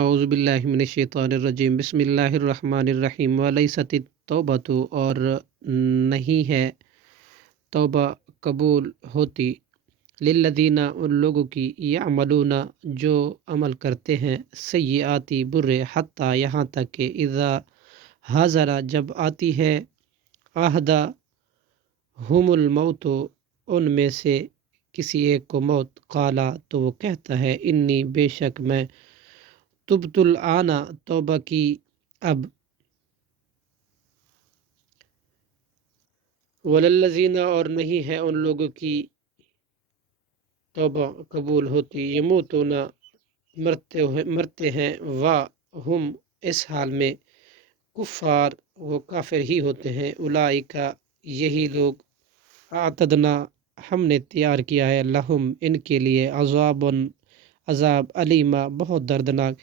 اعوذ باللہ من الشیطان الرجیم، بسم اللہ الرحمن الرحیم۔ ولیست التوبۃ، اور نہیں ہے توبہ قبول ہوتی، للذین، ان لوگوں کی، یعملون، جو عمل کرتے ہیں، سیئاتی، برے، حتیٰ، یہاں تک کہ، اذا حاضر، جب آتی ہے، احدہم الموت، ان میں سے کسی ایک کو موت، قالا، تو وہ کہتا ہے، انی، بے شک میں، تبت الآن، توبہ کی اب، وللذین، اور نہیں ہے ان لوگوں کی توبہ قبول ہوتی، یموتون، مرتے ہیں، ہم، اس حال میں، کفار، وہ کافر ہی ہوتے ہیں، اولئک، یہی لوگ، اعتدنا، ہم نے تیار کیا ہے، لہم، ان کے لیے، عذاب علیمہ، بہت دردناک۔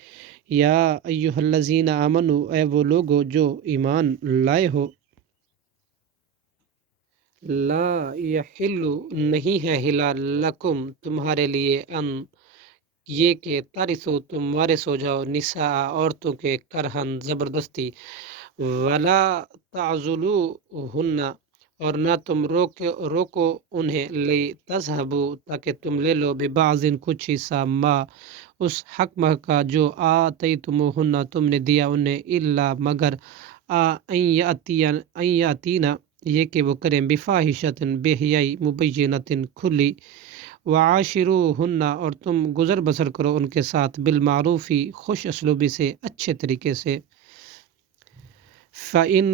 یا ایہا الذین آمنو، اے وہ لوگو جو ایمان لائے ہو، لا یحل، نہیں ہے حلال، لکم، تمہارے لیے، ان، یہ کہ، ترثو، تم وارث ہو جاؤ، نساء، عورتوں کے، کرہن، زبردستی، ولا تعضلوہن، اور نہ تم روکو انہیں، لی تذہبوا، تاکہ تم لے لو، ببعض، کچھ حصہ، ما، اس حکم کا، جو آتیتموہن، تم نے دیا انہیں، الا، مگر، ان یاتینا، یہ کہ وہ کریں، بفاحشۃ، بے حیائی، مبینۃ، کھلی، وعاشروہن، اور تم گزر بسر کرو ان کے ساتھ، بالمعروفی، خوش اسلوبی سے، اچھے طریقے سے، فَإِن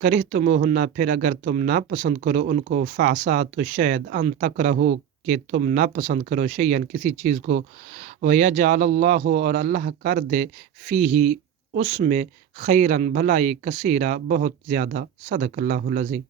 کَرِہْتُمُوهُنَّ، پھر اگر تم ناپسند کرو ان کو، فَعَسَىٰ، تو شاید، ان تکرہو، کہ تم ناپسند کرو، شیئن، کسی چیز کو، وَيَجْعَلَ اللَّهُ، اور اللہ کر دے، فیہ، اس میں، خیرن، بھلائی، کثیرہ، بہت زیادہ، صدق اللہ العظیم۔